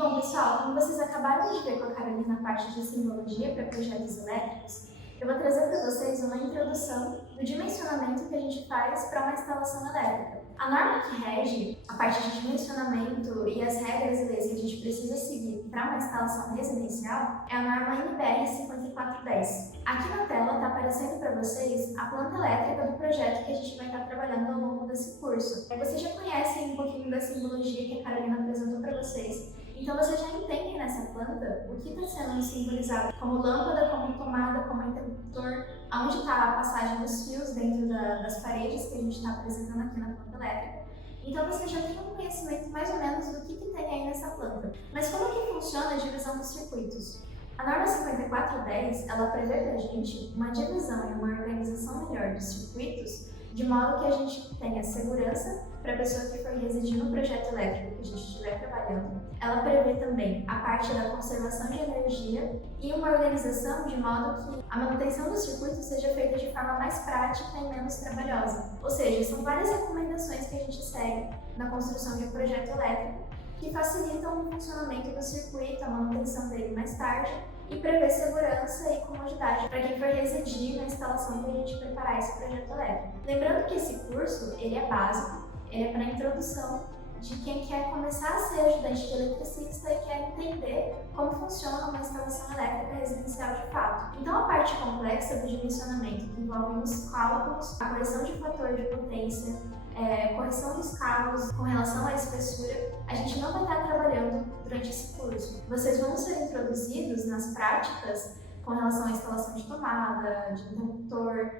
Bom, pessoal, como vocês acabaram de ver com a Carolina a parte de simbologia para projetos elétricos, eu vou trazer para vocês uma introdução do dimensionamento que a gente faz para uma instalação elétrica. A norma que rege a parte de dimensionamento e as regras e leis que a gente precisa seguir para uma instalação residencial é a norma NBR 5410. Aqui na tela está aparecendo para vocês a planta elétrica do projeto que a gente vai estar trabalhando ao longo desse curso. Vocês já conhecem um pouquinho da simbologia que a Carolina apresentou para vocês, então vocês já entendem nessa planta o que está sendo simbolizado como lâmpada, como tomada, como interruptor, onde está a passagem dos fios dentro das paredes que a gente está apresentando aqui na planta elétrica. Então você já tem um conhecimento mais ou menos do que tem aí nessa planta. Mas como que funciona a divisão dos circuitos? A norma 5410, ela prevê para a gente uma divisão e uma organização melhor dos circuitos, de modo que a gente tenha segurança para a pessoa que for residir no projeto elétrico que a gente estiver trabalhando. Ela prevê também a parte da conservação de energia e uma organização de modo que a manutenção do circuito seja feita de forma mais prática e menos trabalhosa. Ou seja, são várias recomendações que a gente segue na construção de um projeto elétrico que facilitam o funcionamento do circuito, a manutenção dele mais tarde e prevê segurança e comodidade para quem for residir na instalação que a gente preparar esse projeto elétrico. Lembrando que esse curso ele é básico, ele é para introdução de quem quer começar a ser ajudante de eletricista e quer entender como funciona uma instalação elétrica residencial de fato. Então a parte complexa do dimensionamento, que envolve os cálculos, a correção de fator de potência, correção dos cabos com relação à espessura, a gente não vai estar trabalhando durante esse curso. Vocês vão ser introduzidos nas práticas com relação à instalação de tomada, de interruptor,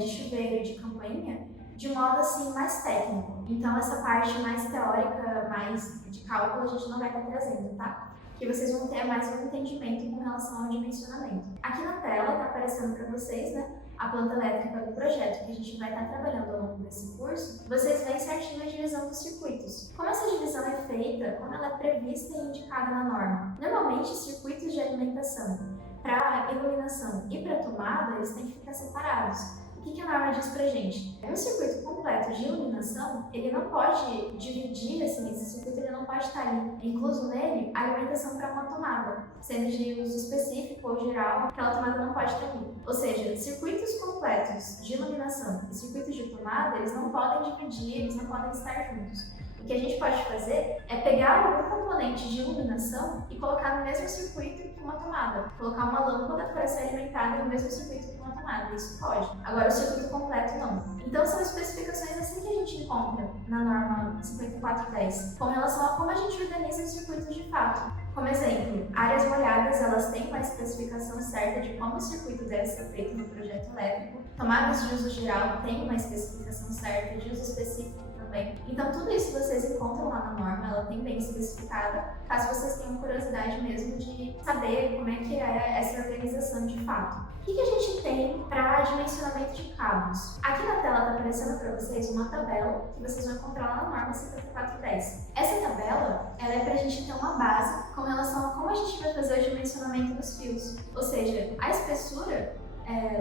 de chuveiro, de campainha, de modo assim mais técnico. Então essa parte mais teórica, mais de cálculo, a gente não vai estar trazendo, tá? Que vocês vão ter mais um entendimento com relação ao dimensionamento. Aqui na tela está aparecendo para vocês, né, a planta elétrica do projeto que a gente vai estar trabalhando ao longo desse curso. Vocês veem certinho a divisão dos circuitos. Como essa divisão é feita, como ela é prevista e indicada na norma. Normalmente, circuitos de alimentação para iluminação e para tomada, eles têm que ficar separados. O que a norma diz pra gente? Um circuito completo de iluminação, ele não pode dividir, assim, esse circuito ele não pode estar ali, incluso nele, a alimentação para uma tomada, sendo de uso específico ou geral, aquela tomada não pode estar ali. Ou seja, circuitos completos de iluminação e circuitos de tomada, eles não podem dividir, eles não podem estar juntos. O que a gente pode fazer é pegar algum componente de iluminação e colocar no mesmo circuito que uma tomada. Colocar uma lâmpada para ser alimentada no mesmo circuito que uma tomada. Isso pode. Agora, o circuito completo não. Então, são especificações assim que a gente encontra na norma 5410, com relação a como a gente organiza os circuitos de fato. Como exemplo, áreas molhadas, elas têm uma especificação certa de como o circuito deve ser feito no projeto elétrico. Tomadas de uso geral têm uma especificação certa, de uso específico também. Então tudo isso vocês encontram lá na norma, ela tem bem especificada, caso vocês tenham curiosidade mesmo de saber como é que é essa organização de fato. O que a gente tem para dimensionamento de cabos? Aqui na tela está aparecendo para vocês uma tabela que vocês vão encontrar lá na norma 5410. Essa tabela ela é para a gente ter uma base com relação a como a gente vai fazer o dimensionamento dos fios. Ou seja, a espessura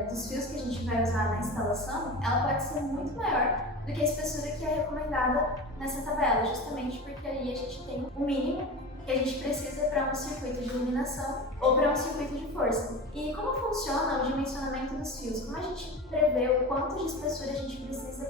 dos fios que a gente vai usar na instalação, ela pode ser muito maior do que a espessura que é recomendada nessa tabela, justamente porque aí a gente tem o mínimo que a gente precisa para um circuito de iluminação ou para um circuito de força. E como funciona o dimensionamento dos fios? Como a gente prevê o quanto de espessura a gente precisa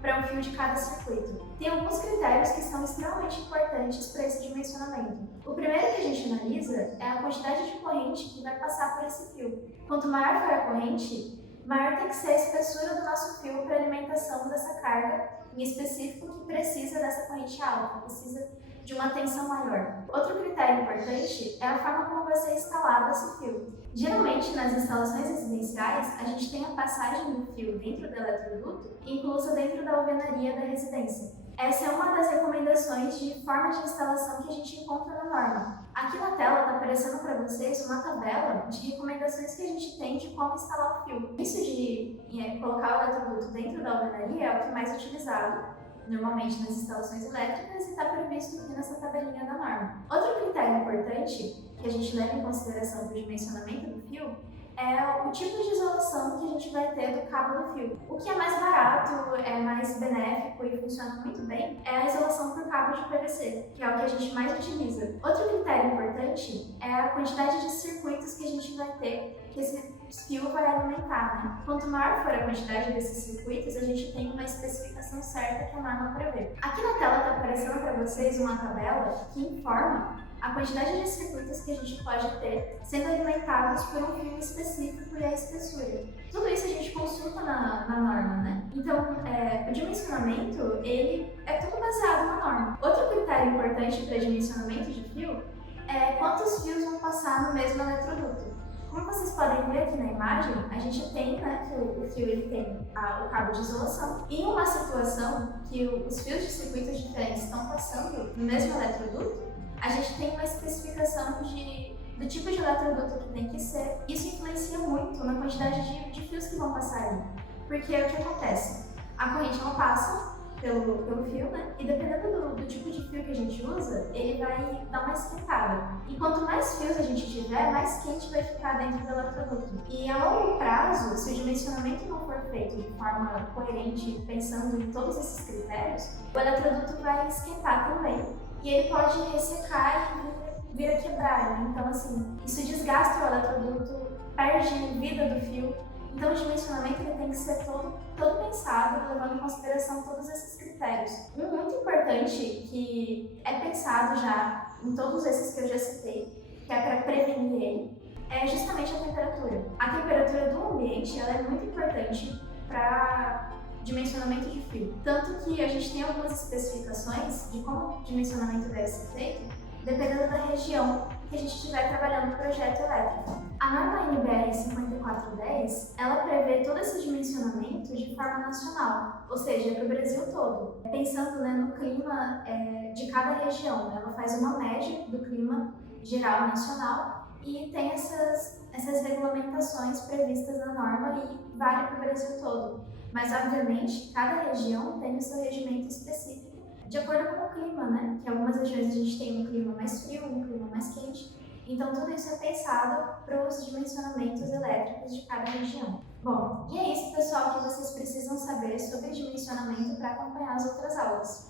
para um fio de cada circuito? Tem alguns critérios que são extremamente importantes para esse dimensionamento. O primeiro que a gente analisa é a quantidade de corrente que vai passar por esse fio. Quanto maior for a corrente, maior tem que ser a espessura do nosso fio para alimentação dessa carga em específico que precisa dessa corrente alta, precisa de uma tensão maior. Outro critério importante é a forma como vai ser instalado esse fio. Geralmente, nas instalações residenciais, a gente tem a passagem do fio dentro do eletroduto, inclusa dentro da alvenaria da residência. Essa é uma das recomendações de forma de instalação que a gente encontra na norma. Aqui na tela está aparecendo para vocês uma tabela de recomendações que a gente tem de como instalar o fio. Isso de colocar o eletroduto dentro da alvenaria é o que é mais utilizado normalmente nas instalações elétricas e está previsto aqui nessa tabelinha da norma. Outro critério importante que a gente leva em consideração para o dimensionamento do fio é o tipo de isolação que a gente vai ter do cabo do fio. O que é mais barato, é mais benéfico e funciona muito bem é a isolação por cabo de PVC, que é o que a gente mais utiliza. Outro critério importante é a quantidade de circuitos que a gente vai ter, que esse fio vai alimentar, né? Quanto maior for a quantidade desses circuitos, a gente tem uma especificação certa que a norma prevê. Aqui na tela está aparecendo para vocês uma tabela que informa a quantidade de circuitos que a gente pode ter sendo alimentados por um fio específico e a espessura. Tudo isso a gente consulta na norma, né? Então, o dimensionamento, ele é tudo baseado na norma. Outro critério importante para dimensionamento de fio é quantos fios vão passar no mesmo eletroduto. Como vocês podem ver aqui na imagem, a gente tem, né, que o fio ele tem o cabo de isolação. E em uma situação que os fios de circuitos diferentes estão passando no mesmo eletroduto, a gente tem uma especificação do tipo de eletroduto que tem que ser. Isso influencia muito na quantidade de fios que vão passar ali. Porque é o que acontece, a corrente não passa pelo fio, né? E dependendo do tipo de fio que a gente usa, ele vai dar uma esquentada. E quanto mais fios a gente tiver, mais quente vai ficar dentro do eletroduto. E a longo prazo, se o dimensionamento não for feito de forma coerente, pensando em todos esses critérios, o eletroduto vai esquentar também. E ele pode ressecar e vir a quebrar, né? Então, assim, isso desgasta o eletroduto, perde a vida do fio. Então, o dimensionamento ele tem que ser todo pensado, levando em consideração todos esses critérios. Um muito importante que é pensado já em todos esses que eu já citei, que é para prevenir ele, é justamente a temperatura. A temperatura do ambiente ela é muito importante para dimensionamento de fio. Tanto que a gente tem algumas especificações de como o dimensionamento deve ser feito, dependendo da região que a gente estiver trabalhando no projeto elétrico. A norma NBR 5410, ela prevê todo esse dimensionamento de forma nacional, ou seja, para o Brasil todo, pensando, né, no clima de cada região. Ela faz uma média do clima geral nacional e tem essas regulamentações previstas na norma e vale para o Brasil todo. Mas, obviamente, cada região tem o seu regimento específico de acordo com o clima, né? Que algumas regiões a gente tem um clima mais frio, um clima mais quente. Então, tudo isso é pensado para os dimensionamentos elétricos de cada região. Bom, e é isso, pessoal, que vocês precisam saber sobre dimensionamento para acompanhar as outras aulas.